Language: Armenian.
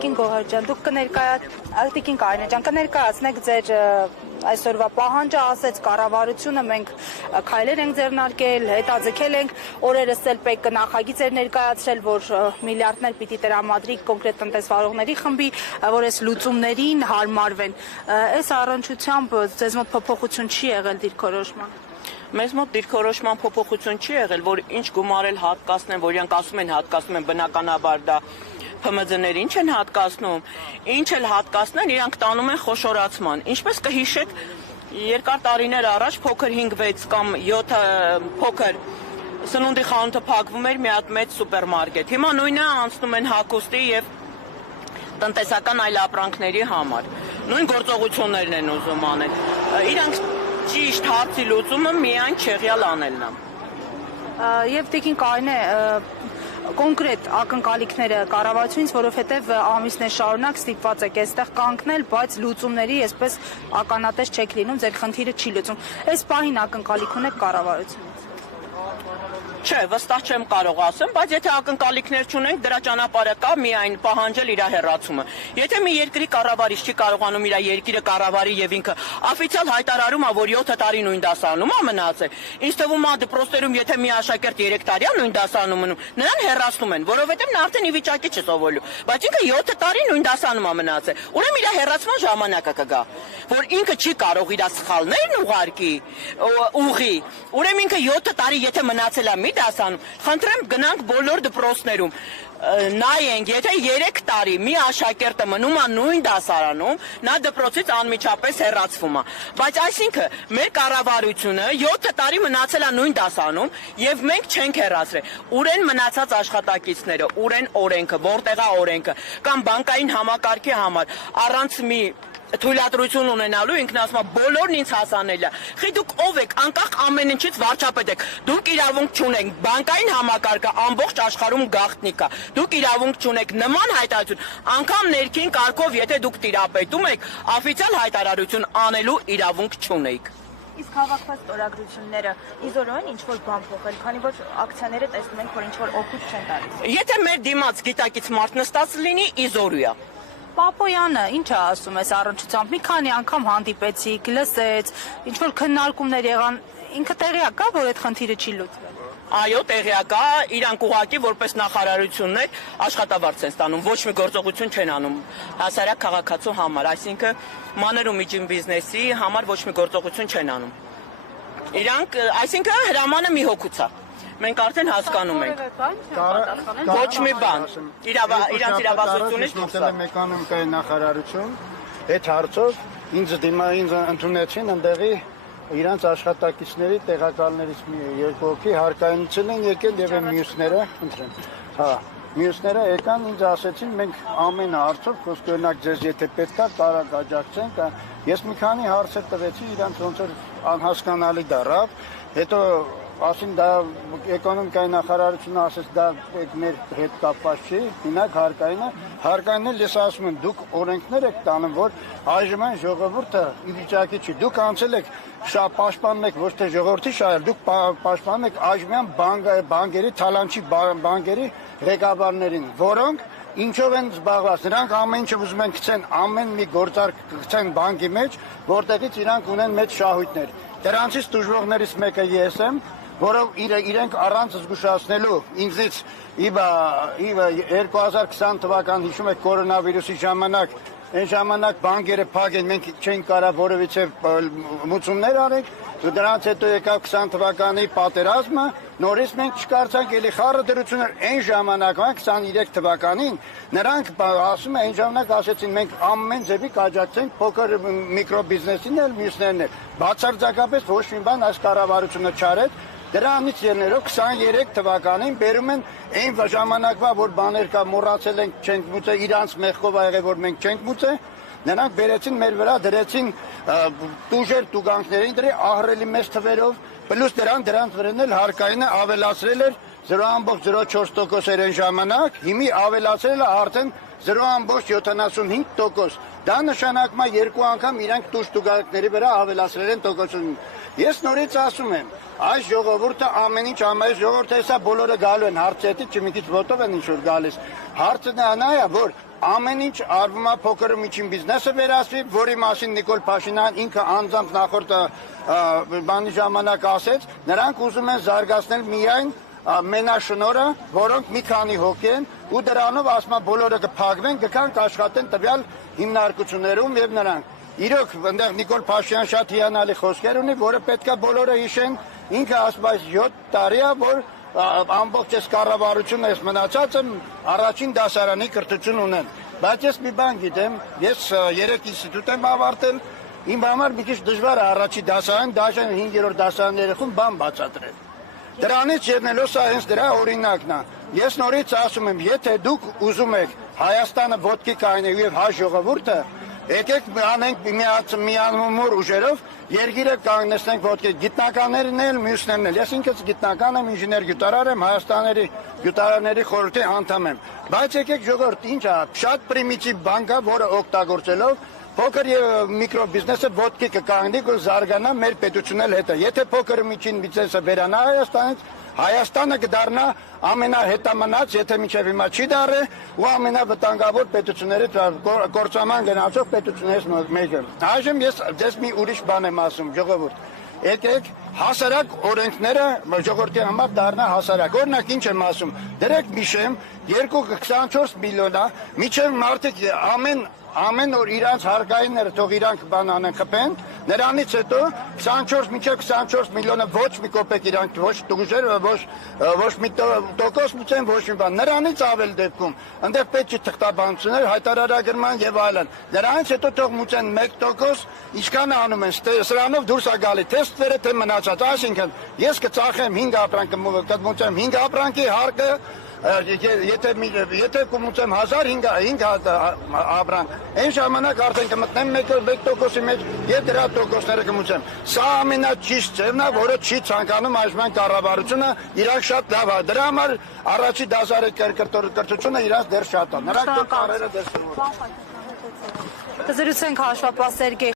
Տիկին Գոհար ջան, դուք Տիկին Կարինե ջան, կներկայացնեք ձեր այսօրվա պահանջը, ասեց կառավարությունը, մենք քայլեր ենք ձեռնարկել, հետաձգել ենք, օրերս էլ ՊԵԿ նախագիծ էր ներկայացրել, որ միլիարդներ պիտի տրամադրի կոնկրետ տնտեսվարողների խմբի, որ այս լուծումներին հարմարվեն։ Այս առնչությամբ ձեզ մոտ փոփոխություն չի եղել դիրքորոշման։ Մեզ մոտ դիրքորոշման փոփոխություն չի եղել, որ ինչ գումարել հատկացնեն, որ իրանք ասում են բնականաբար դա ՓՄԶ-ների ինչ են հատկացնում, ինչ էլ հատկացնեն, իրանք տանում են խոշորացման։ Ինչպես կհիշեք, երկար տարիներ առաջ փոքր 5-6 կամ 7 փոքր սնունդի խանութը փակվում էր մի հատ մեծ սուպերմարկետ։ Հիմա նույնը անցնում են հագուստի եւ տնտեսական այլ ապրանքների համար։ Նույն գործողություններն են ուզում անել։ Իրանք ճիշտ հարցի լուծումը միայն չեղյալ անելն է։ Եվ Տիկին Կարինե, կոնկրետ ակնկալիքները կառավարությունից, որովհետև ամիսներ շարունակ ստիպված եք այստեղ կանգնել, բայց լուծումների այսպես ականատես չեք լինում, ձեր խնդիրը չի լուծում։ Այս պահին ակնկալիք ունեք կառավարությունից։ Չէ, վստահ չեմ կարող ասեմ, բայց եթե ակնկալիքներ չունենք, դրա ճանապարհը կա միայն պահանջել իր հեռացումը։ Եթե մի երկրի կառավարիչ չի կարողանում իր երկիրը կառավարի եւ ինքը օֆիցիալ հայտարարում է, որ 7 տարի նույն դասարանում է մնացել, ինձ թվում է դպրոցներում եթե մի աշակերտ 3 տարի է նույն դասարանում մնում, նրան հեռացնում են, որովհետեւ նա արդեն ի վիճակի չի սովորելու, բայց ինքը 7 տարի նույն դասարանում է մնացել։ Ուրեմն իր հեռացման ժամանակը կգա, որ ինքը չի կարող իր սխալներն ուղղի, ուրեմն ինքը 7 տարի եթե մնացել է դասանում, խնդրեմ գնանք բոլոր դպրոցներում, նայենք, եթե 3 տարի մի աշակերտը մնում է նույն դասարանում, նա դպրոցից անմիջապես հեռացվում է։ Բայց այսինքն մեր կառավարությունը 7 տարի մնացել է նույն դասարանում եւ մենք չենք հեռացրել։ Ուր են մնացած աշխատակիցները, ուր են օրենքը, որտեղ է օրենքը, կամ բանկային համակարգի համար առանց մի թույլատրություն ունենալու ինքն ասում է բոլորն ինձ հասանել է։ Խի դուք ով եք, անկախ ամեն ինչից վարչապետ եք։ Դուք իրավունք չունեք, բանկային համակարգը ամբողջ աշխարհում գաղտնիք է։ Դուք իրավունք չունեք նման հայտարարություն, անգամ ներքին կարգով, եթե դուք տիրապետում եք, օֆիցիալ հայտարարություն անելու իրավունք չունեք։ Իսկ հավաքված ստորագրությունները իզորո են ինչ-որ բան փոխել, քանի որ ակցիաները տեսնում ենք, որ ինչ-որ օգուտ չեն տալիս։ Եթե մեր դիմաց գիտակից մարդ նստած լինի, իզորու է։ Պապոյանը ինչ է ասում այս առնչությամբ, մի քանի անգամ հանդիպեցիք, լսեց, ինչ-որ քննարկումներ եղան, ինքը տեղյակ է, որ այդ խնդիրը չի լուծվել։ Այո, տեղյակ է, իրանք ուղղակի որպես նախարարություններ աշխատավարձ են ստանում, ոչ մի գործողություն չեն անում հասարակ քաղաքացու համար, այսինքն մանր ու միջին բիզնեսի համար ոչ մի գործողություն չեն անում։ Իրանք, այսինքն հրամանը մի հոգուց է։ Մենք արդեն հասկանում ենք։ Ոչ մի բան։ Իրանց իրավասությունից դուրս է։ Էկոնոմիկայի նախարարություն այդ հարցով ինձ ընդունեցին ընդեղի իրանց աշխատակիցների տեղակալներից մի երկու հոգի հարկայնություն են եկել եւ մյուսները, ընտրեմ։ Հա, մյուսները եկան ինձ ասեցին մենք ամեն հարցով խոսք օրինակ ձեզ եթե պետք է կարող աջակցենք։ Ես մի քանի հարցեր տվեցի իրանց ոնց որ անհասկանալի դառավ, հետո ասին դա էկոնոմիկայի նախարարությունը ասեց դա մեր հետ կապված չի, մենակ հարկայինն էլ ես ասում եմ դուք օրենքներ եք տանում, որ այժմ այն ժողովուրդը ի վիճակի չի, դուք անցել եք պաշտպանում եք ոչ թե ժողովրդի շահերը, դուք պաշտպանում եք այժմյան բանկերի թալանչի բանկերի ղեկավարներին, որոնք ինչով են զբաղված, նրանք ամեն ինչը ուզում են գցեն ամեն մի գործարք գցեն բանկի մեջ, որտեղից իրանք ունեն մեծ շահույթներ։ Դրանցից դժվարներից մեկը ես եմ, որով իրենք առանց զգուշացնելու ինձից 2020 թվական հիշում եք կորոնավիրուսի ժամանակ այն ժամանակ բանկերը փակ են, մենք չենք կարող որևիցե մուծումներ արենք, դրանց հետո եկավ 20 թվականի պատերազմը, նորից մենք չկարծանք էլի խառը դրություններ այն ժամանակվա 23 թվականին նրանք ասում են այն ժամանակ ասեցին մենք ամեն ձևի կաջակցենք փոքր միկրո բիզնեսին էլ մյուսներն էլ բացարձակապես ոչ մի բան այս կառավարությունը չարեց։ Դրանից ելնելով 23 թվականին բերում են այն ժամանակվա, որ բաներ կա մոռացել ենք, չենք մուծել, իրանց մեղքով ա եղել, որ մենք չենք մուծել, նրանք բերեցին մեր վրա, դրեցին տուժեր տուգանքներին, դրի ահռելի մեծ թվերով, պլյուս դրանց վրան էլ հարկայինը ավելացրել էր 0.04% էր այն ժամանակ, հիմի ավելացրել է արդեն 0.75%։ Դա նշանակում է երկու անգամ իրանք տուժ տուգանքների վրա ավելացրել են տոկոսություն։ Ես նորից ասում եմ, այս ժողովուրդը ամեն ինչ ամեն ժողովուրդը հեսա բոլորը գալու են հարցետի, չի մի քիչ ոտով են ինչ որ գալիս։ Հարցը նա է, որ ամեն ինչ արվում է փոքր ու միջին բիզնեսը վերացվի, որի մասին Նիկոլ Փաշինյան ինքը անձամբ նախորդ բանի ժամանակ ասեց, նրանք ուզում են զարգացնել միայն մենաշնորհը, որոնք մի քանի հոգի են ու դրանով ասում է բոլորը կփակվեն, գքան կաշխատեն տվյալ հիմնարկություններում եւ նրանք։ Իրոք այնտեղ Նիկոլ Փաշինյան շատ հիանալի խոսքեր ունի, որը պետքա բոլորը հիշեն, ինքը ասում է 7 տարի է, որ ամբողջ այս կառավարությունը այս մնացածը առաջին դասարանի կրթություն ունեն։ Բայց ես մի բան գիտեմ, ես 3 ինստիտուտ եմ ավարտել, իմ համար մի քիչ դժվար է առաջի դասարան, դաժե 5-րդ դասարանի երեխուն բան բացատրել։ Դրանից ելնելով սա հենց դրա օրինակն է։ Ես նորից ասում եմ, եթե դուք ուզում եք Հայաստանը ոտքի կայնել եւ հայ ժողովուրդը, եկեք անենք միանմոր ուժերով երկիրը կանգնեցնենք ոտքի, գիտնականներն էլ, մյուսներն էլ։ Ես ինքս գիտնական եմ, ինժեներ գյուտարար եմ, Հայաստանի գյուտարարների խորհրդի անդամ եմ։ Բայց եկեք ժողովուրդ, ինչ է, շատ պրիմիտիվ բան կա, որը օգտագործելով փոքր եւ միկրո բիզնեսը ոտքի կկանգնի ու զարգանա մեր պետությունն էլ հետը։ Եթե փոքր միջին բիզնեսը վերանա Հայաստանից, Հայաստանը կդառնա ամենահետամնաց, եթե մինչև հիմա չի դառը, ու ամենավտանգավոր պետություններից կործաման գնացող պետություններից մեկը։ Այժմ ես ձեզ մի ուրիշ բան եմ ասում, ժողովուրդ։ Եկեք հասարակ օրենքները ժողովրդի համար դառնա հասարակ։ Օրինակ ինչ եմ ասում, դրեք միշեմ 224 միլիոնա, միջև մարդիկ ամեն օր իրանց հարկայինները թող իրանք բան անեն խփեն, նրանից հետո 24 մինչև 24 միլիոնը ոչ մի կոպեկ իրանք ոչ տուժեր, ոչ մի տոկոս մուծեն, ոչ մի բան։ Նրանից ավել դեպքում, այնտեղ պետք է թղթաբանություններ, հայտարարագրման եւ այլն։ Նրանից հետո թող մուծեն 1%, ինչքան անում են, սրանով դուրս է գալի, թե ստվերը թե մնացած, այսինքն ես կծախեմ 5 ապրանք, կմուծեմ 5 ապրանքի հարկը, եթե կմուծեմ 1500 ապրանք, այն ժամանակ արդեն կմտնեմ 1%-ի մեջ եւ դրա տոկոսները կմուծեմ։ Սա ամենաճիշտ ձևն է, որը չի ցանկանում այժմ կառավարությունը, իրանք շատ լավ է։ Դրա համար առաջի դասարանի կրթությունը իրանք դեռ շատ է։ Նրանք դեռ կարերը դեռ սովոր։ Կզրուցենք հաշվապահ Սերգեյ